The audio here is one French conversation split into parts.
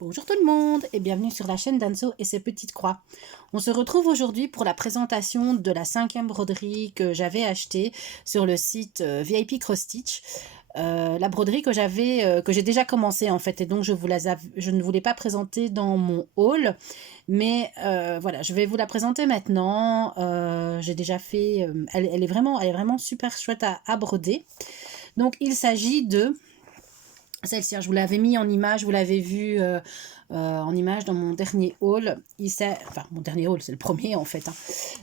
Bonjour tout le monde et bienvenue sur la chaîne d'Anso et ses petites croix. On se retrouve aujourd'hui pour la présentation de la 5e broderie que j'avais achetée sur le site VIP Cross Stitch. La broderie que j'ai déjà commencé en fait, et donc je ne voulais pas présenter dans mon haul, mais voilà, je vais vous la présenter maintenant. J'ai déjà fait, elle est vraiment super chouette à broder. Donc il s'agit de celle-ci, je vous l'avais mis en image, vous l'avez vu en image dans mon dernier haul. Enfin, mon dernier haul, c'est le premier en fait.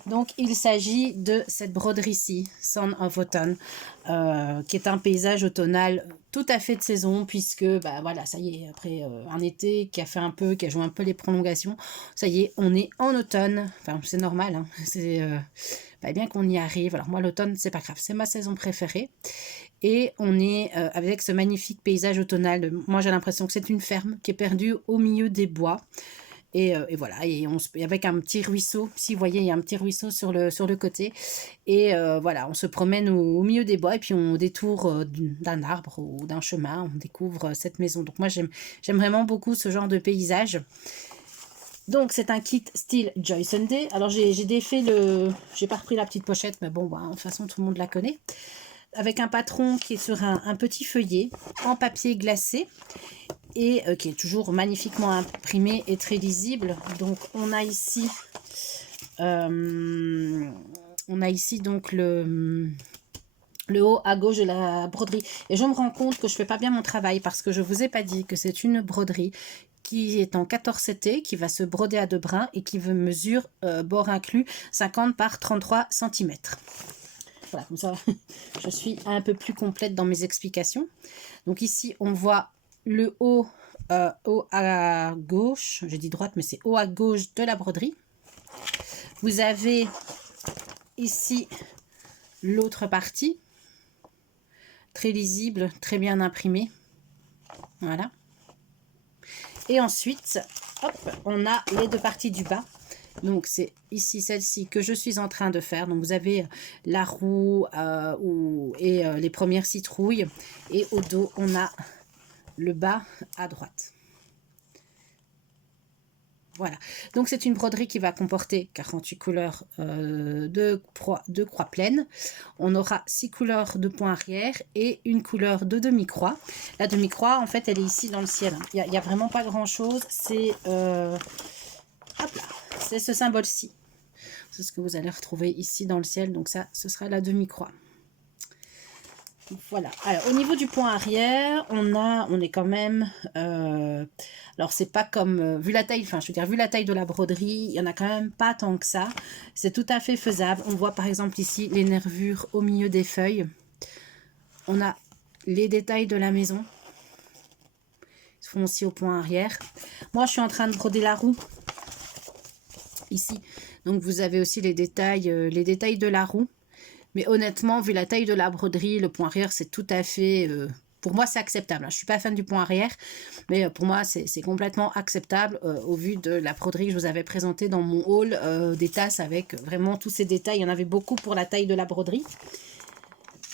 Donc, il s'agit de cette broderie-ci, Son of Autumn, qui est un paysage automnal tout à fait de saison, puisque, bah voilà, ça y est, après un été qui a joué un peu les prolongations, ça y est, on est en automne. Enfin, c'est normal, hein, c'est bien qu'on y arrive. Alors moi, l'automne, c'est pas grave, c'est ma saison préférée. Et on est avec ce magnifique paysage automnal. Moi, j'ai l'impression que c'est une ferme qui est perdue au milieu des bois. Et voilà, et avec un petit ruisseau. Si vous voyez, il y a un petit ruisseau sur le côté. Et voilà, on se promène au milieu des bois et puis on détourne d'un arbre ou d'un chemin. On découvre cette maison. Donc moi, j'aime vraiment beaucoup ce genre de paysage. Donc c'est un kit style Joy Sunday. Alors j'ai défait j'ai pas repris la petite pochette, mais bon, bah, de toute façon tout le monde la connaît. Avec un patron qui est sur un petit feuillet en papier glacé et qui est toujours magnifiquement imprimé et très lisible. Donc on a ici donc le haut à gauche de la broderie. Et je me rends compte que je fais pas bien mon travail parce que je vous ai pas dit que c'est une broderie qui est en 14 qui va se broder à 2 brins et qui mesure, bord inclus, 50 par 33 cm. Voilà, comme ça, je suis un peu plus complète dans mes explications. Donc ici, on voit le haut à gauche. J'ai dit droite, mais c'est haut à gauche de la broderie. Vous avez ici l'autre partie. Très lisible, très bien imprimée. Voilà. Et ensuite, hop, on a les 2 parties du bas. Donc c'est ici celle-ci que je suis en train de faire. Donc vous avez la roue et les premières citrouilles. Et au dos, on a le bas à droite. Voilà. Donc c'est une broderie qui va comporter 48 couleurs de croix pleines. On aura 6 couleurs de points arrière et une couleur de demi-croix. La demi-croix, en fait, elle est ici dans le ciel. Il n'y a vraiment pas grand-chose. C'est c'est ce symbole-ci. C'est ce que vous allez retrouver ici dans le ciel. Donc ça, ce sera la demi-croix. Voilà. Alors, au niveau du point arrière, on est quand même... alors, c'est pas comme... vu la taille, enfin, je veux dire, vu la taille de la broderie, il y en a quand même pas tant que ça. C'est tout à fait faisable. On voit par exemple ici les nervures au milieu des feuilles. On a les détails de la maison. Ils se font aussi au point arrière. Moi, je suis en train de broder la roue. Ici. Donc, vous avez aussi les détails de la roue. Mais honnêtement, vu la taille de la broderie, le point arrière, c'est tout à fait... pour moi, c'est acceptable. Je ne suis pas fan du point arrière, mais pour moi, c'est complètement acceptable au vu de la broderie que je vous avais présentée dans mon haul, des tasses avec vraiment tous ces détails. Il y en avait beaucoup pour la taille de la broderie.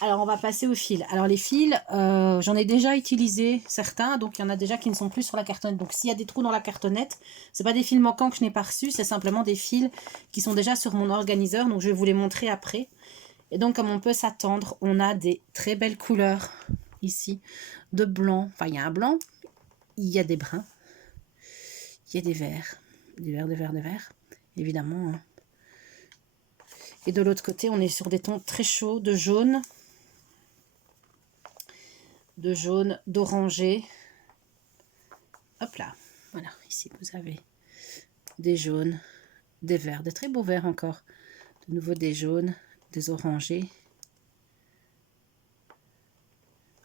Alors, on va passer aux fils. Alors, les fils, j'en ai déjà utilisé certains, donc il y en a déjà qui ne sont plus sur la cartonnette. Donc, s'il y a des trous dans la cartonnette, ce pas des fils manquants que je n'ai pas reçus, c'est simplement des fils qui sont déjà sur mon organiseur, donc je vais vous les montrer après. Et donc, comme on peut s'attendre, on a des très belles couleurs ici, de blanc. Enfin, il y a un blanc, il y a des bruns, il y a des verts, des verts, évidemment. Hein. Et de l'autre côté, on est sur des tons très chauds de jaune, d'orangé. Hop là, voilà, ici vous avez des jaunes, des verts, des très beaux verts encore. De nouveau des jaunes, des orangés.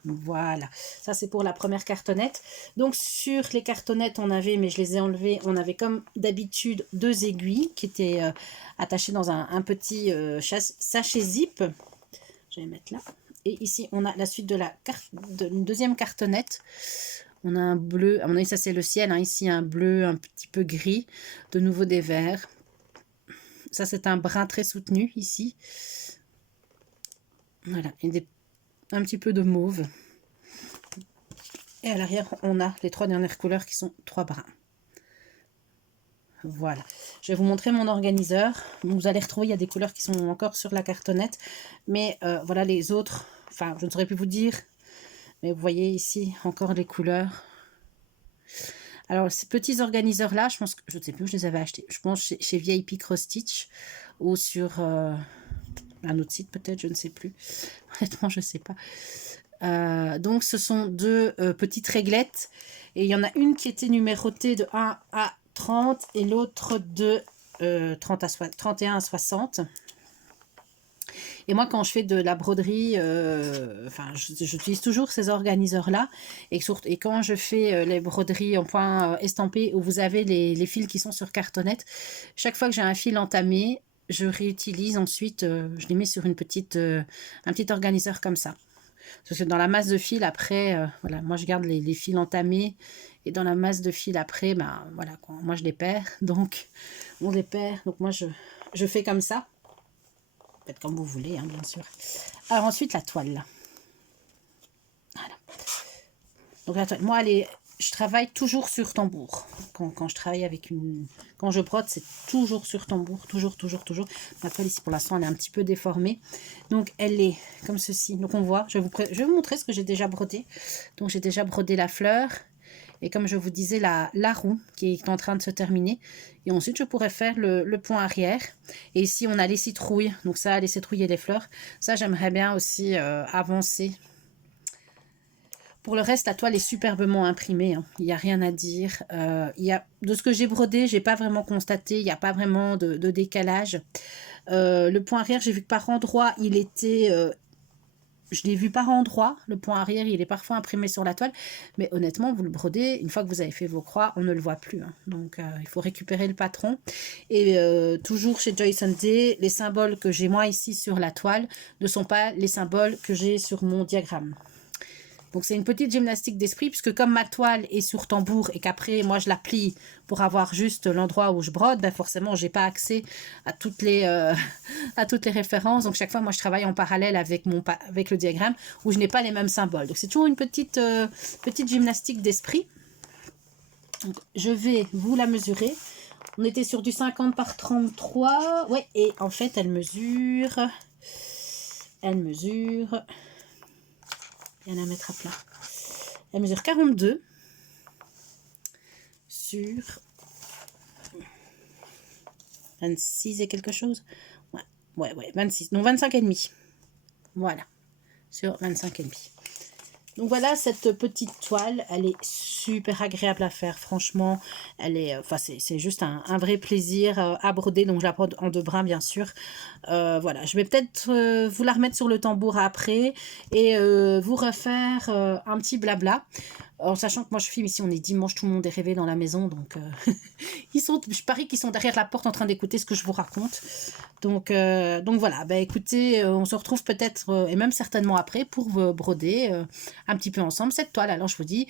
Voilà, ça c'est pour la première cartonnette. Donc sur les cartonnettes on avait, mais je les ai enlevées, on avait comme d'habitude 2 aiguilles qui étaient attachées dans un petit sachet zip. Je vais mettre là. Et ici on a la suite de une deuxième cartonnette. On a un bleu, à mon avis ça c'est le ciel, hein. Ici un bleu un petit peu gris, de nouveau des verts. Ça c'est un brun très soutenu ici. Voilà, et un petit peu de mauve. Et à l'arrière, on a les 3 dernières couleurs qui sont 3 bruns. Voilà. Je vais vous montrer mon organiseur. Vous allez retrouver, il y a des couleurs qui sont encore sur la cartonnette. Mais voilà les autres. Enfin, je ne saurais plus vous dire. Mais vous voyez ici encore les couleurs. Alors, ces petits organiseurs-là, je pense que je ne sais plus où je les avais achetés. Je pense chez VIP Cross Stitch ou sur un autre site peut-être, je ne sais plus. Honnêtement, je ne sais pas. Donc, ce sont 2 petites réglettes. Et il y en a une qui était numérotée de 1 à 30 et l'autre de 31 à 60. Et moi, quand je fais de la broderie, enfin, j'utilise toujours ces organiseurs-là. Et quand je fais les broderies en point estampé, où vous avez les fils qui sont sur cartonnette, chaque fois que j'ai un fil entamé, je réutilise ensuite, je les mets sur un petit organiseur comme ça. Parce que dans la masse de fil, après, voilà, moi, je garde les fils entamés. Et dans la masse de fil, après, ben, voilà, quoi, moi, je les perds. Donc, on les perd. Donc, moi, je fais comme ça. Faites comme vous voulez, hein, bien sûr. Alors ensuite, la toile. Voilà. Donc la toile, moi, je travaille toujours sur tambour. Quand je travaille avec quand je brode, c'est toujours sur tambour. Toujours. Ma toile ici, pour l'instant, elle est un petit peu déformée. Donc, elle est comme ceci. Donc, on voit, je vais vous montrer ce que j'ai déjà brodé. Donc, j'ai déjà brodé la fleur. Et comme je vous disais, la roue qui est en train de se terminer. Et ensuite, je pourrais faire le point arrière. Et ici, on a les citrouilles. Donc ça, les citrouilles et les fleurs. Ça, j'aimerais bien aussi avancer. Pour le reste, la toile est superbement imprimée. Hein. Il n'y a rien à dire. De ce que j'ai brodé, je n'ai pas vraiment constaté. Il n'y a pas vraiment de décalage. Le point arrière, j'ai vu que par endroit, il était... je l'ai vu par endroit, le point arrière, il est parfois imprimé sur la toile, mais honnêtement, vous le brodez, une fois que vous avez fait vos croix, on ne le voit plus. Hein. Donc, il faut récupérer le patron. Et toujours chez Joyce Day, les symboles que j'ai moi ici sur la toile ne sont pas les symboles que j'ai sur mon diagramme. Donc, c'est une petite gymnastique d'esprit, puisque comme ma toile est sur tambour et qu'après, moi, je la plie pour avoir juste l'endroit où je brode, ben forcément, je n'ai pas accès à toutes les références. Donc, chaque fois, moi, je travaille en parallèle avec le diagramme où je n'ai pas les mêmes symboles. Donc, c'est toujours une petite gymnastique d'esprit. Donc, je vais vous la mesurer. On était sur du 50 par 33. Ouais, et en fait, elle mesure... Rien à mettre à plat. Elle mesure 42 sur 26 et quelque chose. Ouais, 26. Non, 25 et demi. Voilà, sur 25 et demi. Donc voilà, cette petite toile, elle est super agréable à faire, franchement. Elle est, enfin, c'est juste un vrai plaisir à broder. Donc je la brode en 2 brins, bien sûr. Voilà, je vais peut-être vous la remettre sur le tambour après et vous refaire un petit blabla. En sachant que moi je filme ici, on est dimanche, tout le monde est réveillé dans la maison, donc je parie qu'ils sont derrière la porte en train d'écouter ce que je vous raconte. Donc voilà, bah écoutez, on se retrouve peut-être et même certainement après pour broder un petit peu ensemble cette toile. Alors je vous dis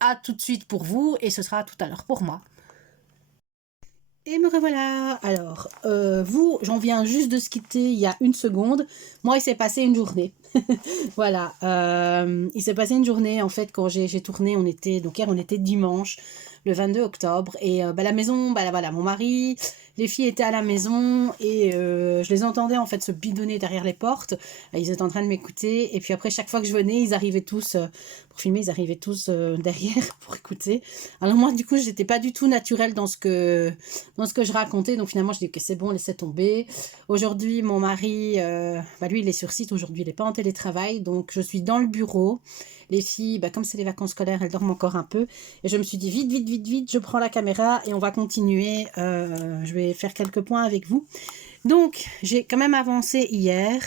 à tout de suite pour vous et ce sera tout à l'heure pour moi. Et me revoilà. Alors, vous, j'en viens juste de se quitter il y a 1 seconde. Moi, il s'est passé une journée. Voilà. Il s'est passé une journée, en fait, quand j'ai tourné. Donc hier, on était dimanche, le 22 octobre. Et la maison, voilà, mon mari, les filles étaient à la maison. Et je les entendais, en fait, se bidonner derrière les portes. Ils étaient en train de m'écouter. Et puis après, chaque fois que je venais, ils arrivaient tous... pour filmer, ils arrivaient tous derrière pour écouter. Alors moi, du coup, j'étais pas du tout naturelle dans ce que je racontais. Donc finalement, je dis que c'est bon, laissez tomber. Aujourd'hui, mon mari, lui, il est sur site. Aujourd'hui, il n'est pas en télétravail. Donc, je suis dans le bureau. Les filles, comme c'est les vacances scolaires, elles dorment encore un peu. Et je me suis dit, vite, je prends la caméra et on va continuer. Je vais faire quelques points avec vous. Donc, j'ai quand même avancé hier.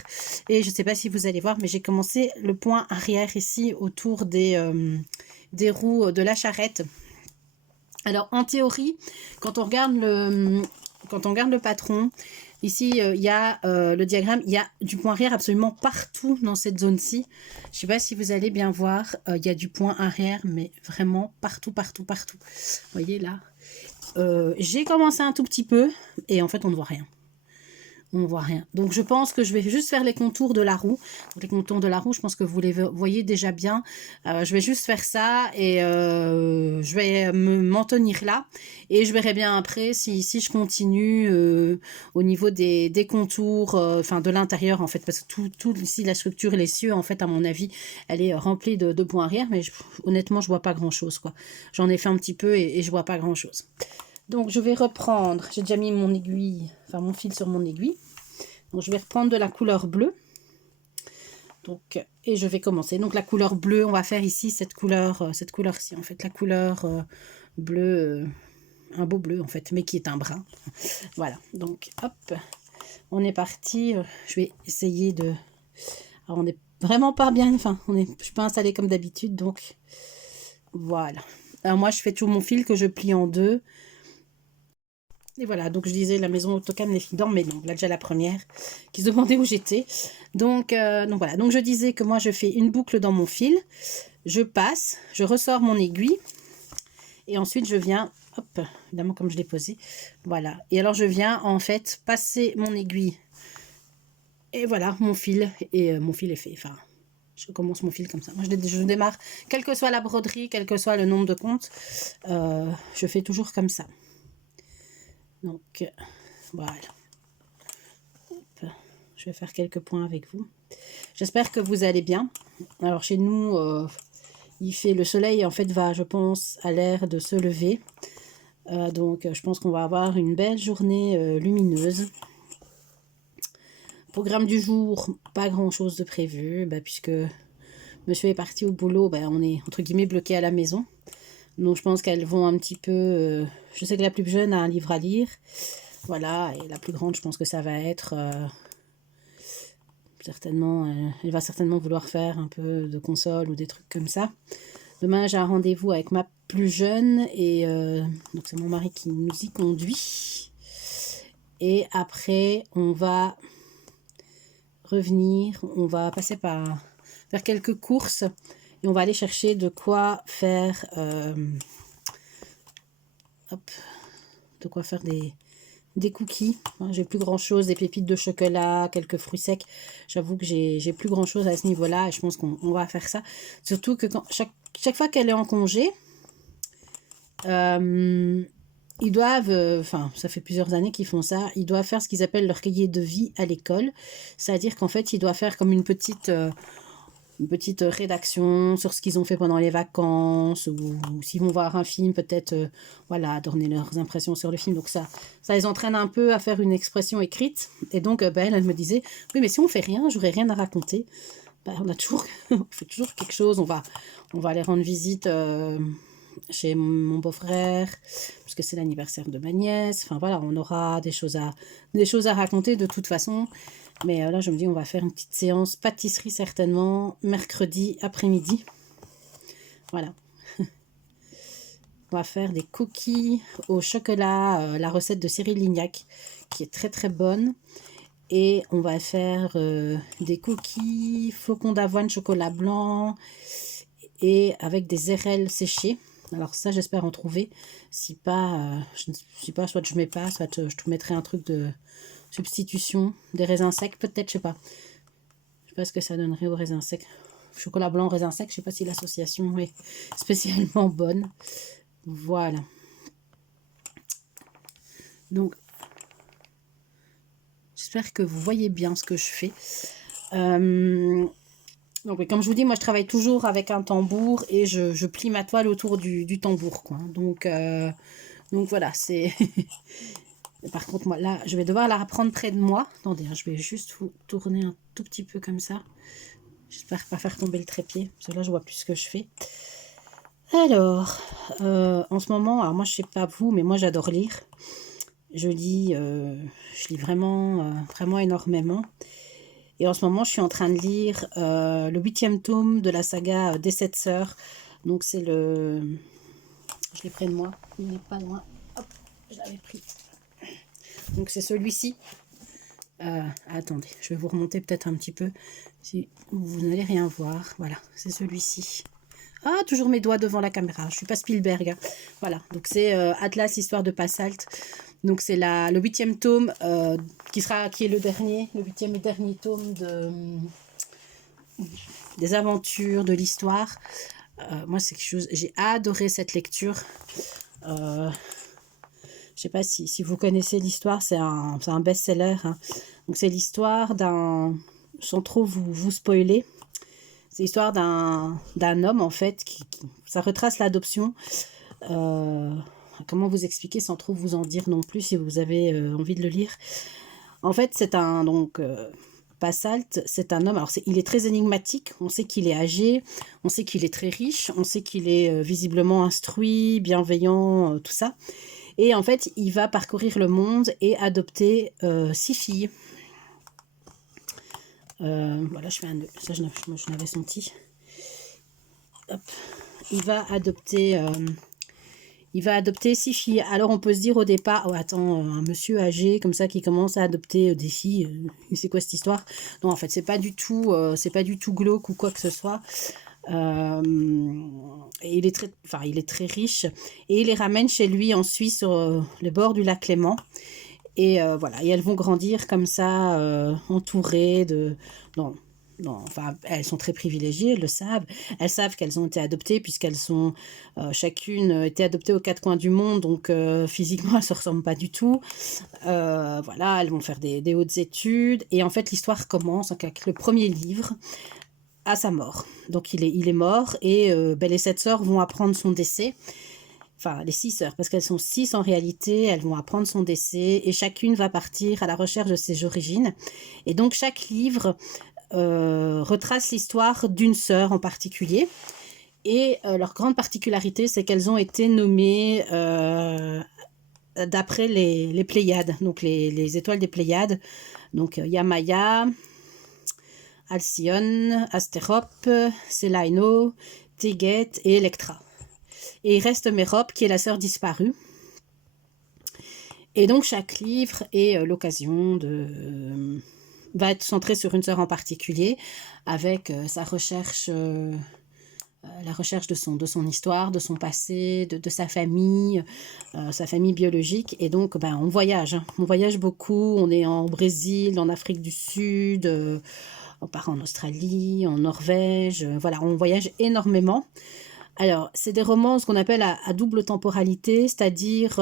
Et je ne sais pas si vous allez voir, mais j'ai commencé le point arrière ici autour des roues de la charrette. Alors, en théorie, quand on regarde le patron, ici, il y a le diagramme, il y a du point arrière absolument partout dans cette zone-ci. Je ne sais pas si vous allez bien voir, il y a du point arrière, mais vraiment partout. Vous voyez là, j'ai commencé un tout petit peu et en fait, on ne voit rien. On voit rien. Donc je pense que je vais juste faire les contours de la roue. Donc, les contours de la roue, je pense que vous les voyez déjà bien. Je vais juste faire ça et je vais m'en tenir là. Et je verrai bien après si je continue au niveau des contours, enfin de l'intérieur en fait. Parce que tout ici, la structure, les cieux, en fait, à mon avis, elle est remplie de points arrière. Mais honnêtement, je vois pas grand-chose, quoi. J'en ai fait un petit peu et je vois pas grand-chose. Donc je vais reprendre, j'ai déjà mis mon aiguille, enfin mon fil sur mon aiguille. Donc je vais reprendre de la couleur bleue. Donc, et je vais commencer. Donc la couleur bleue, on va faire ici cette couleur-ci en fait, la couleur bleue, un beau bleu en fait, mais qui est un brun. Voilà, donc hop, on est parti. Je vais essayer de... Alors on n'est vraiment pas bien, enfin, je suis pas installée comme d'habitude, donc voilà. Alors moi je fais toujours mon fil que je plie en deux. Et voilà, donc je disais la maison Autocam les filles dorment, mais non, là déjà la première qui se demandait où j'étais. Donc voilà, donc je disais que moi je fais une boucle dans mon fil, je passe, je ressors mon aiguille et ensuite je viens, hop, évidemment comme je l'ai posé, voilà. Et alors je viens en fait passer mon aiguille et voilà mon fil et mon fil est fait. Enfin, je commence mon fil comme ça. Moi je démarre, quelle que soit la broderie, quel que soit le nombre de comptes, je fais toujours comme ça. Donc, voilà. Hop. Je vais faire quelques points avec vous. J'espère que vous allez bien. Alors, chez nous, le soleil, en fait, va, je pense, à l'air de se lever. Donc, je pense qu'on va avoir une belle journée lumineuse. Programme du jour, pas grand-chose de prévu, puisque monsieur est parti au boulot, on est, entre guillemets, bloqué à la maison. Donc, je pense qu'elles vont un petit peu... je sais que la plus jeune a un livre à lire. Voilà, et la plus grande, je pense que ça va être certainement, elle va certainement vouloir faire un peu de console ou des trucs comme ça. Demain, j'ai un rendez-vous avec ma plus jeune et donc c'est mon mari qui nous y conduit. Et après, on va revenir, on va passer par faire quelques courses et on va aller chercher de quoi faire, de quoi faire des cookies. J'ai plus grand chose, des pépites de chocolat, quelques fruits secs. J'avoue que j'ai plus grand chose à ce niveau là et je pense qu'on va faire ça. Surtout que chaque fois qu'elle est en congé, ils doivent, enfin ça fait plusieurs années qu'ils font ça, ils doivent faire ce qu'ils appellent leur cahier de vie à l'école. C'est à dire qu'en fait ils doivent faire comme une petite rédaction sur ce qu'ils ont fait pendant les vacances ou s'ils vont voir un film peut-être voilà, donner leurs impressions sur le film. Donc ça les entraîne un peu à faire une expression écrite et donc elle me disait oui mais si on fait rien j'aurais rien à raconter. On fait toujours quelque chose, on va aller rendre visite chez mon beau-frère parce que c'est l'anniversaire de ma nièce. Enfin voilà, on aura des choses à raconter de toute façon. Mais là, je me dis, on va faire une petite séance pâtisserie certainement, mercredi après-midi. Voilà. On va faire des cookies au chocolat, la recette de Cyril Lignac, qui est très très bonne. Et on va faire des cookies flocons d'avoine, chocolat blanc, et avec des érelles séchées. Alors ça, j'espère en trouver. Si pas, je ne sais pas, soit je mets pas, soit je te mettrai un truc de... substitution, des raisins secs, peut-être, je sais pas. Je sais pas ce que ça donnerait aux raisins secs. Chocolat blanc, raisins secs, je sais pas si l'association est spécialement bonne. Voilà. Donc, j'espère que vous voyez bien ce que je fais. Donc, oui, comme je vous dis, moi, je travaille toujours avec un tambour et je plie ma toile autour du tambour, quoi. Donc voilà, c'est... Par contre, moi, là, je vais devoir la reprendre près de moi. Attendez, je vais juste vous tourner un tout petit peu comme ça. J'espère pas faire tomber le trépied, parce que là, je vois plus ce que je fais. Alors, en ce moment, alors moi, je sais pas vous, mais moi, j'adore lire. Je lis vraiment, vraiment énormément. Et en ce moment, je suis en train de lire le 8e tome de la saga des 7 sœurs. Donc, c'est le... Je l'ai près de moi, il n'est pas loin. Hop, je l'avais pris. Donc, c'est celui-ci. Attendez, je vais vous remonter peut-être un petit peu. Si vous n'allez rien voir. Voilà, c'est celui-ci. Ah, toujours mes doigts devant la caméra. Je suis pas Spielberg. Hein. Voilà, donc c'est Atlas, histoire de Passalt. Donc c'est le 8e tome qui est le 8e et dernier tome des aventures, de l'histoire. Moi, c'est quelque chose, j'ai adoré cette lecture. Je sais pas si vous connaissez l'histoire, c'est un best-seller, hein. Donc c'est l'histoire sans trop vous spoiler, c'est l'histoire d'un homme en fait, ça retrace l'adoption. Comment vous expliquer sans trop vous en dire non plus si vous avez envie de le lire. En fait, Basalt, c'est un homme, alors il est très énigmatique, on sait qu'il est âgé, on sait qu'il est très riche, on sait qu'il est visiblement instruit, bienveillant, tout ça. Et en fait, il va parcourir le monde et adopter 6 filles. Voilà, je fais un nœud. Ça, je n'avais senti. Hop. Il va adopter 6 filles. Alors, on peut se dire au départ, oh, attends, un monsieur âgé comme ça qui commence à adopter des filles, c'est quoi cette histoire? Non, en fait, c'est pas du tout glauque ou quoi que ce soit. Et il est très riche et il les ramène chez lui en Suisse sur le bord du lac Léman et voilà, et elles vont grandir comme ça entourées enfin, elles sont très privilégiées, elles savent qu'elles ont été adoptées puisqu'elles sont chacune été adoptées aux 4 coins du monde, donc physiquement elles se ressemblent pas du tout. Voilà, elles vont faire des hautes études et en fait l'histoire commence avec le premier livre à sa mort. Donc il est mort et les 7 sœurs vont apprendre son décès. Enfin, les 6 sœurs, parce qu'elles sont 6 en réalité, elles vont apprendre son décès et chacune va partir à la recherche de ses origines. Et donc chaque livre retrace l'histoire d'une sœur en particulier. Et leur grande particularité, c'est qu'elles ont été nommées d'après les Pléiades, donc les étoiles des Pléiades. Donc il y a Maya, Alcyone, Astérope, Célaïno, Téguet et Electra. Et il reste Mérope, qui est la sœur disparue. Et donc chaque livre est l'occasion va être centré sur une sœur en particulier, avec sa recherche, la recherche de son histoire, de son passé, de sa famille biologique. Et donc on voyage, hein. On voyage beaucoup, on est en Brésil, en Afrique du Sud, on part en Australie, en Norvège, voilà, on voyage énormément. Alors, c'est des romans, ce qu'on appelle à double temporalité, c'est-à-dire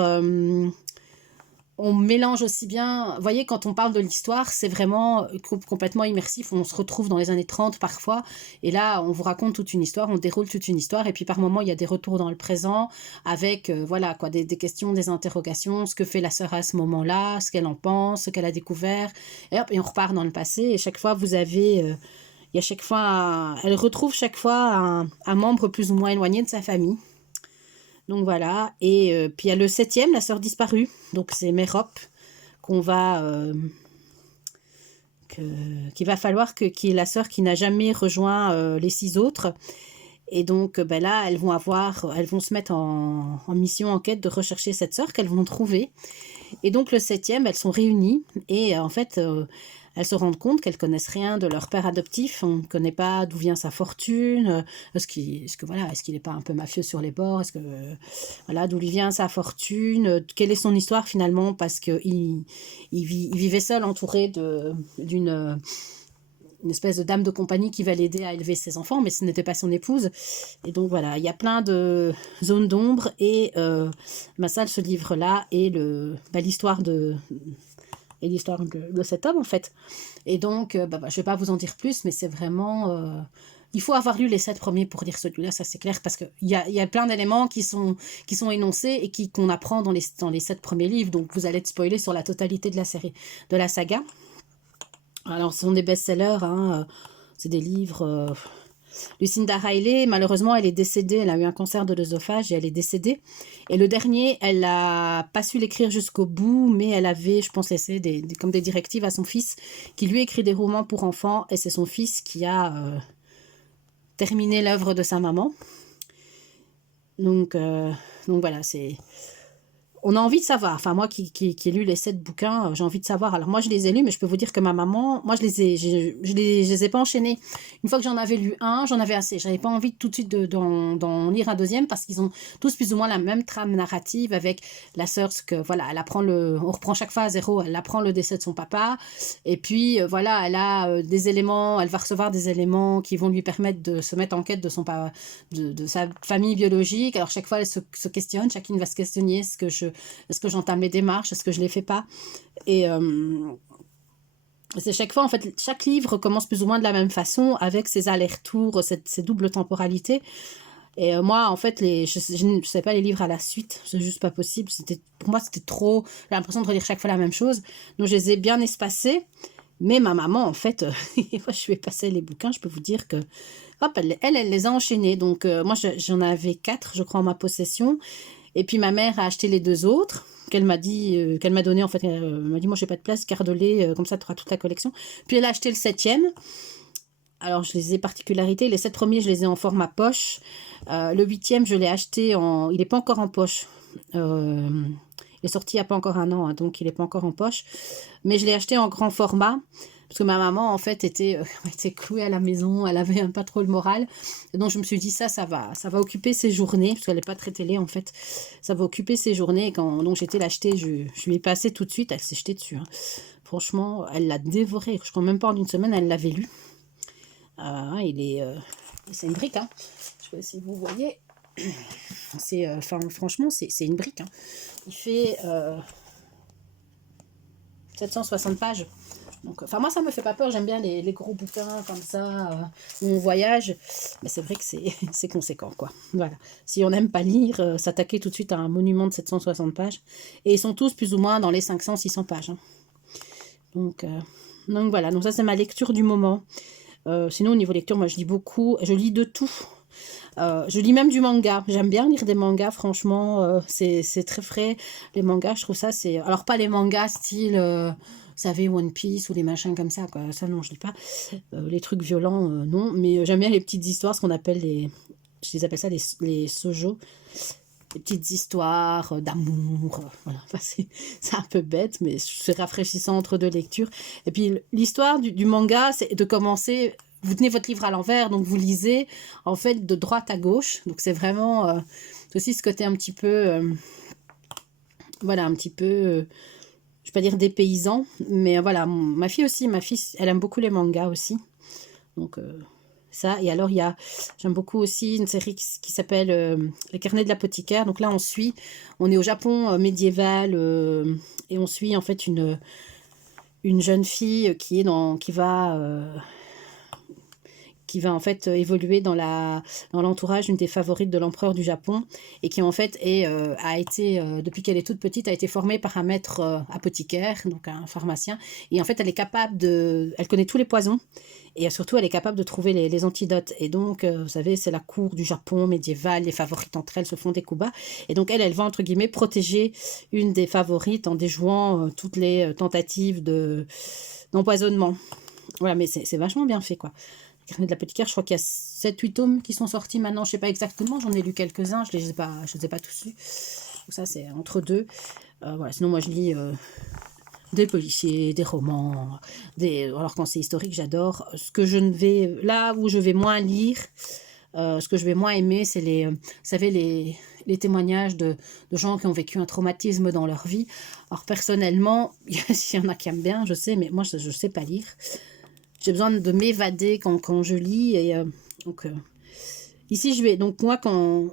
on mélange aussi bien, vous voyez, quand on parle de l'histoire, c'est vraiment complètement immersif, on se retrouve dans les années 30 parfois, et là, on vous raconte toute une histoire, on déroule toute une histoire, et puis par moments, il y a des retours dans le présent, avec, voilà, quoi, des questions, des interrogations, ce que fait la sœur à ce moment-là, ce qu'elle en pense, ce qu'elle a découvert, et hop, et on repart dans le passé, et chaque fois, vous avez... il y a chaque fois, elle retrouve chaque fois un membre plus ou moins éloigné de sa famille. Donc voilà, et puis il y a le 7e, la sœur disparue, donc c'est Mérope, qu'il va falloir qui est la sœur qui n'a jamais rejoint les 6 autres. Et donc là, elles vont se mettre en mission, en quête de rechercher cette sœur qu'elles vont trouver. Et donc le 7e, elles sont réunies et en fait, elles se rendent compte qu'elles connaissent rien de leur père adoptif. On ne connaît pas d'où vient sa fortune. Est-ce qu'il n'est pas un peu mafieux sur les bords? Voilà, d'où lui vient sa fortune? Quelle est son histoire finalement? Parce qu'il vivait seul, entouré d'une une espèce de dame de compagnie qui va l'aider à élever ses enfants, mais ce n'était pas son épouse. Et donc voilà, il y a plein de zones d'ombre et ce livre-là est l'histoire de cet homme en fait. Et donc, je ne vais pas vous en dire plus, mais c'est vraiment... il faut avoir lu les 7 premiers pour lire celui-là, ça c'est clair, parce qu'il y a plein d'éléments qui sont énoncés et qu'on apprend dans les 7 premiers livres, donc vous allez être spoilé sur la totalité de la série, de la saga. Alors, ce sont des best-sellers, hein, c'est des livres... Lucinda Riley, malheureusement, elle est décédée, elle a eu un cancer de l'œsophage et elle est décédée. Et le dernier, elle n'a pas su l'écrire jusqu'au bout, mais elle avait, je pense, laissé comme des directives à son fils, qui lui écrit des romans pour enfants, et c'est son fils qui a terminé l'œuvre de sa maman. Donc voilà, on a envie de savoir. Enfin, moi qui ai lu les 7 bouquins, j'ai envie de savoir. Alors, moi, je les ai lus, mais je peux vous dire que ma maman, moi, je les ai pas enchaînés. Une fois que j'en avais lu un, j'en avais assez. J'avais pas envie tout de suite d'en lire un deuxième parce qu'ils ont tous plus ou moins la même trame narrative avec la sœur, ce que, voilà, elle apprend on reprend chaque fois à zéro, elle apprend le décès de son papa. Et puis, voilà, elle a des éléments, elle va recevoir des éléments qui vont lui permettre de se mettre en quête de son papa, de sa famille biologique. Alors, chaque fois, elle se questionne, chacune va se questionner, est-ce que j'entame les démarches, est-ce que je les fais pas? Et c'est chaque fois, en fait, chaque livre commence plus ou moins de la même façon, avec ses allers-retours, ces doubles temporalités. Et moi, en fait, je ne sais pas les livres à la suite, c'est juste pas possible. Pour moi, c'était trop. J'ai l'impression de relire chaque fois la même chose. Donc, je les ai bien espacés. Mais ma maman, en fait, moi, je lui ai passé les bouquins, je peux vous dire que, hop, elle les a enchaînés. Donc, moi, j'en avais 4, je crois, en ma possession. Et puis ma mère a acheté les 2 autres qu'elle m'a dit, qu'elle m'a donné en fait. Elle m'a dit moi j'ai pas de place, garde-les, comme ça tu auras toute la collection. Puis elle a acheté le 7e. Alors je les ai particularités. Les 7 premiers je les ai en format poche. Le 8e je l'ai acheté en, il n'est pas encore en poche. Il est sorti il n'y a pas encore un an, hein, donc il n'est pas encore en poche. Mais je l'ai acheté en grand format. Parce que ma maman, en fait, était clouée à la maison, elle avait pas trop le moral. Et donc, je me suis dit, ça va occuper ses journées, parce qu'elle n'est pas très télé, en fait. Ça va occuper ses journées. Et quand donc j'étais l'acheter, je lui ai passé tout de suite, elle s'est jetée dessus. Hein. Franchement, elle l'a dévoré. Je crois même pas en une semaine, elle l'avait lu. C'est une brique, hein. Je sais pas si vous voyez. Franchement, c'est une brique. Hein. Il fait 760 pages. Donc, moi, ça me fait pas peur. J'aime bien les gros bouquins comme ça, où on voyage. Mais c'est vrai que c'est conséquent, quoi. Voilà. Si on n'aime pas lire, s'attaquer tout de suite à un monument de 760 pages. Et ils sont tous plus ou moins dans les 500-600 pages. Hein. Donc voilà. Donc ça, c'est ma lecture du moment. Sinon, au niveau lecture, moi, je lis beaucoup. Je lis de tout. Je lis même du manga. J'aime bien lire des mangas, franchement. C'est très frais. Les mangas, je trouve ça, c'est... Alors, pas les mangas style... vous savez, One Piece ou les machins comme ça, quoi. Ça, non, je lis pas. Les trucs violents, non. Mais j'aime bien les petites histoires, ce qu'on appelle les... Je les appelle ça les shoujo. Des petites histoires d'amour. Voilà. Enfin, c'est un peu bête, mais c'est rafraîchissant entre deux lectures. Et puis, l'histoire du manga, c'est de commencer... Vous tenez votre livre à l'envers, donc vous lisez, en fait, de droite à gauche. Donc, c'est vraiment... c'est aussi ce côté un petit peu... voilà, un petit peu... je vais pas dire des paysans, mais voilà, ma fille aussi, elle aime beaucoup les mangas aussi. Donc ça, et alors j'aime beaucoup aussi une série qui s'appelle Les Carnets de l'apothicaire. Donc là, on est au Japon médiéval et on suit en fait une jeune fille qui va en fait évoluer dans l'entourage d'une des favorites de l'empereur du Japon et qui en fait a été, depuis qu'elle est toute petite, a été formée par un maître apothicaire, donc un pharmacien. Et en fait, elle connaît tous les poisons et surtout, elle est capable de trouver les antidotes. Et donc, vous savez, c'est la cour du Japon médiéval, les favorites entre elles se font des coups bas. Et donc, elle va, entre guillemets, protéger une des favorites en déjouant toutes les tentatives d'empoisonnement. Voilà, mais c'est vachement bien fait, quoi. Carnet de l'apothicaire, je crois qu'il y a 7-8 tomes qui sont sortis maintenant, je ne sais pas exactement, j'en ai lu quelques-uns, je ne les ai pas tous lus. Donc ça, c'est entre deux. Voilà. Sinon, moi, je lis des policiers, des romans, alors quand c'est historique, j'adore. Là où je vais moins lire, ce que je vais moins aimer, c'est vous savez, les témoignages de gens qui ont vécu un traumatisme dans leur vie. Alors personnellement, il y en a qui aiment bien, je sais, mais moi, je ne sais pas lire. J'ai besoin de m'évader quand je lis. Et ici, je vais... Donc, moi,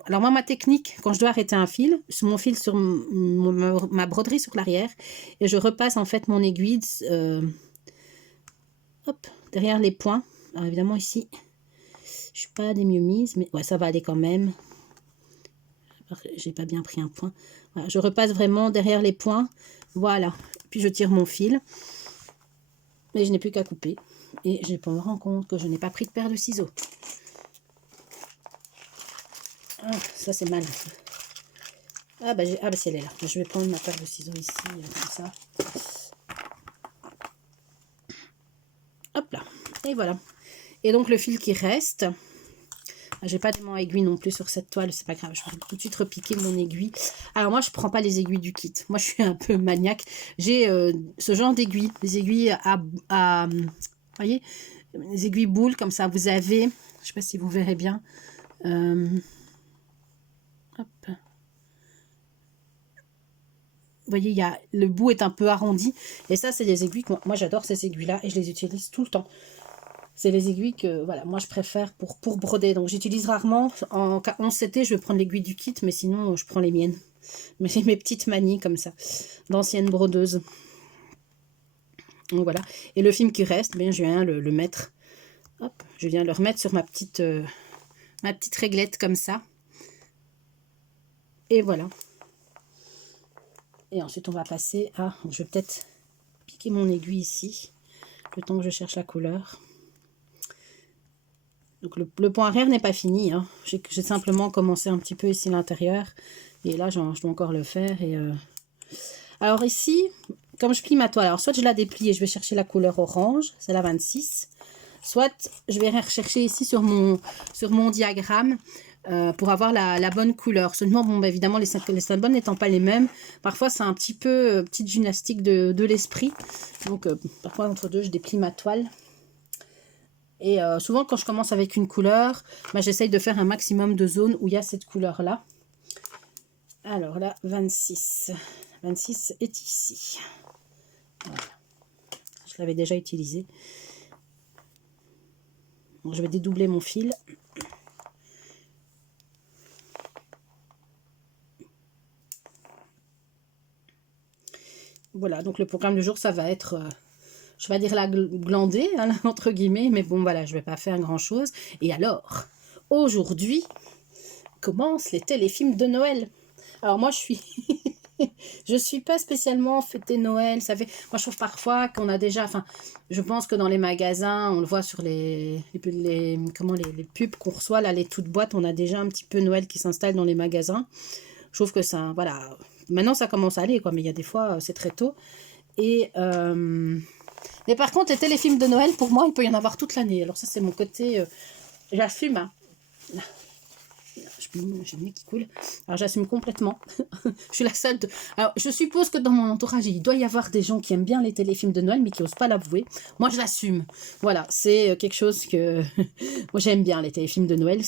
ma technique, quand je dois arrêter un fil, mon fil sur ma broderie sur l'arrière, et je repasse, en fait, mon aiguille derrière les points. Alors, évidemment, ici, je suis pas des mieux mises, mais ouais, ça va aller quand même. J'ai pas bien pris un point. Voilà, je repasse vraiment derrière les points. Voilà. Puis, je tire mon fil. Mais je n'ai plus qu'à couper. Et je me rends compte que je n'ai pas pris de paire de ciseaux. Ah, ça c'est mal. Ah bah c'est elle est là. Je vais prendre ma paire de ciseaux ici, comme ça. Hop là. Et voilà. Et donc le fil qui reste, J'ai pas d'aimant à aiguille non plus sur cette toile, c'est pas grave, je vais tout de suite repiquer mon aiguille. Alors moi je prends pas les aiguilles du kit, moi je suis un peu maniaque. J'ai ce genre d'aiguilles, des aiguilles vous voyez, des aiguilles boules comme ça. Vous avez, je sais pas si vous verrez bien, hop. Vous voyez, le bout est un peu arrondi. Et ça, c'est des aiguilles que moi j'adore ces aiguilles-là et je les utilise tout le temps. C'est les aiguilles que voilà, moi je préfère pour broder. Donc j'utilise rarement. En 11CT, je vais prendre l'aiguille du kit, mais sinon je prends les miennes. Mais c'est mes petites manies comme ça, d'anciennes brodeuses. Donc voilà. Et le film qui reste, bien, je viens le mettre. Hop, je viens le remettre sur ma petite réglette comme ça. Et voilà. Et ensuite, on va passer à... Je vais peut-être piquer mon aiguille ici, le temps que je cherche la couleur. Donc, le point arrière n'est pas fini. Hein. J'ai simplement commencé un petit peu ici l'intérieur. Et là, je dois encore le faire. Alors ici, comme je plie ma toile, alors soit je la déplie et je vais chercher la couleur orange, c'est la 26. Soit je vais rechercher ici sur mon diagramme pour avoir la bonne couleur. Seulement, bon, bah, évidemment, les symboles n'étant pas les mêmes, parfois c'est un petit peu petite gymnastique de l'esprit. Donc, parfois entre deux, je déplie ma toile. Et souvent, quand je commence avec une couleur, bah, j'essaye de faire un maximum de zones où il y a cette couleur-là. Alors là, 26. 26 est ici. Voilà. Je l'avais déjà utilisé. Donc, je vais dédoubler mon fil. Voilà, donc le programme du jour, ça va être, je vais dire la glandée, hein, entre guillemets, mais bon, voilà, je ne vais pas faire grand-chose. Et alors, aujourd'hui, commencent les téléfilms de Noël. Alors moi, je suis pas spécialement fêté Noël, ça fait... Moi, je trouve parfois qu'on a déjà... Enfin, je pense que dans les magasins, on le voit sur les pubs qu'on reçoit, là, les toutes boîtes, on a déjà un petit peu Noël qui s'installe dans les magasins. Je trouve que ça... Voilà... Maintenant, ça commence à aller, quoi, mais il y a des fois, c'est très tôt. Mais par contre, les téléfilms de Noël, pour moi, il peut y en avoir toute l'année. Alors ça, c'est mon côté... j'assume, hein. J'ai le nez qui coule. Alors j'assume complètement. Je suis la seule de... Alors je suppose que dans mon entourage, il doit y avoir des gens qui aiment bien les téléfilms de Noël, mais qui n'osent pas l'avouer. Moi, je l'assume. Voilà, c'est quelque chose que... Moi, j'aime bien les téléfilms de Noël.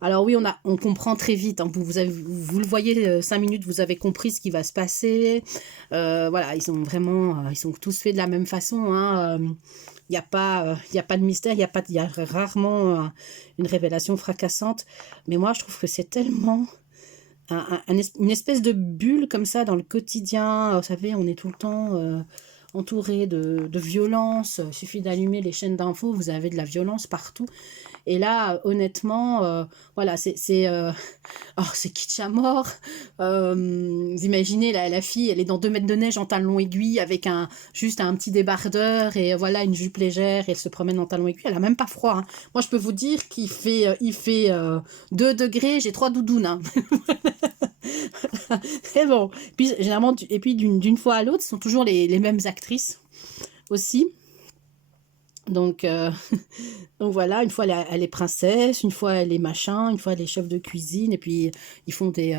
Alors oui, on comprend très vite. Hein. Vous le voyez, 5 minutes, vous avez compris ce qui va se passer. Voilà, ils sont tous faits de la même façon. Hein. Il n'y a pas de mystère, il y a rarement une révélation fracassante. Mais moi, je trouve que c'est tellement une espèce de bulle comme ça dans le quotidien. Vous savez, on est tout le temps entouré de violence. Il suffit d'allumer les chaînes d'infos, vous avez de la violence partout. Et là, honnêtement, voilà, c'est kitsch à mort. Vous imaginez, la fille, elle est dans 2 mètres de neige en talons aiguilles avec juste un petit débardeur et voilà, une jupe légère et elle se promène en talons aiguilles. Elle a même pas froid. Hein. Moi, je peux vous dire qu'il fait, 2 degrés, j'ai 3 doudounes. Hein. Et bon, puis généralement, et puis d'une fois à l'autre, ce sont toujours les mêmes actrices aussi. Donc voilà, une fois elle est princesse, une fois elle est machin, une fois elle est chef de cuisine, et puis ils font des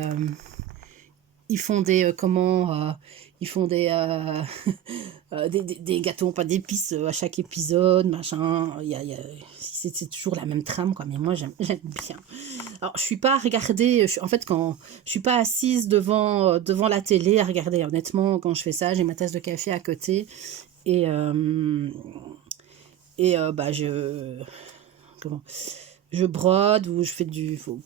des gâteaux pas d'épices à chaque épisode, machin. C'est toujours la même trame, quoi. Mais moi j'aime bien. Alors je suis pas à regarder, en fait quand je suis pas assise devant la télé à regarder. Honnêtement, quand je fais ça, j'ai ma tasse de café à côté et bah je brode ou je fais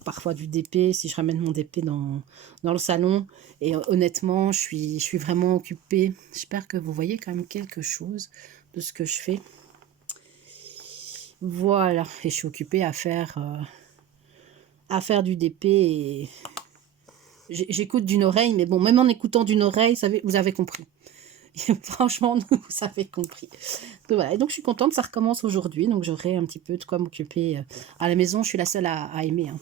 parfois du DP si je ramène mon DP dans le salon. Et honnêtement, je suis vraiment occupée. J'espère que vous voyez quand même quelque chose de ce que je fais. Voilà, et je suis occupée à faire du DP et j'écoute d'une oreille, mais bon, même en écoutant d'une oreille, vous avez compris. Franchement, vous avez compris. Donc, voilà. Et donc je suis contente, ça recommence aujourd'hui, donc j'aurai un petit peu de quoi m'occuper. À la maison, je suis la seule à aimer. Hein.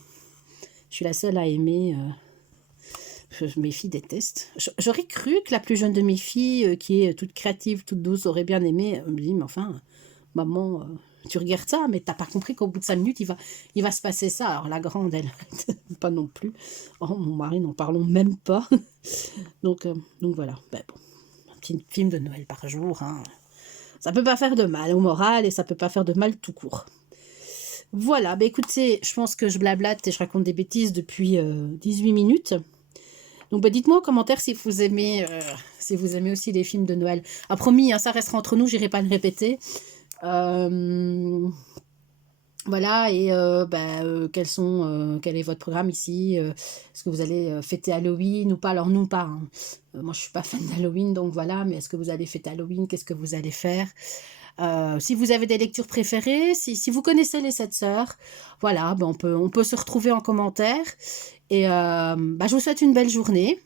Je suis la seule à aimer. Mes filles détestent. J'aurais cru que la plus jeune de mes filles, qui est toute créative, toute douce, aurait bien aimé. Mais enfin, maman, tu regardes ça, mais t'as pas compris qu'au bout de 5 minutes, il va se passer ça. Alors la grande, elle, pas non plus. Oh, mon mari, n'en parlons même pas. Donc voilà, ben bon, un petit film de Noël par jour, hein. Ça peut pas faire de mal au moral et ça peut pas faire de mal tout court. Voilà, bah écoutez, je pense que je blablate et je raconte des bêtises depuis 18 minutes. Donc bah, dites-moi en commentaire si vous aimez aussi les films de Noël. Ah promis, hein, ça restera entre nous, j'irai pas le répéter. Voilà, et quel est votre programme ici? Est-ce que vous allez fêter Halloween ou pas? Alors nous pas, hein. Moi je suis pas fan d'Halloween, donc voilà, mais est-ce que vous allez fêter Halloween? Qu'est-ce que vous allez faire? Si vous avez des lectures préférées, si vous connaissez les 7 sœurs, voilà, ben on peut se retrouver en commentaire. Et je vous souhaite une belle journée.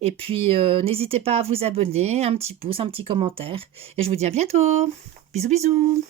Et puis n'hésitez pas à vous abonner, un petit pouce, un petit commentaire. Et je vous dis à bientôt. Bisous bisous.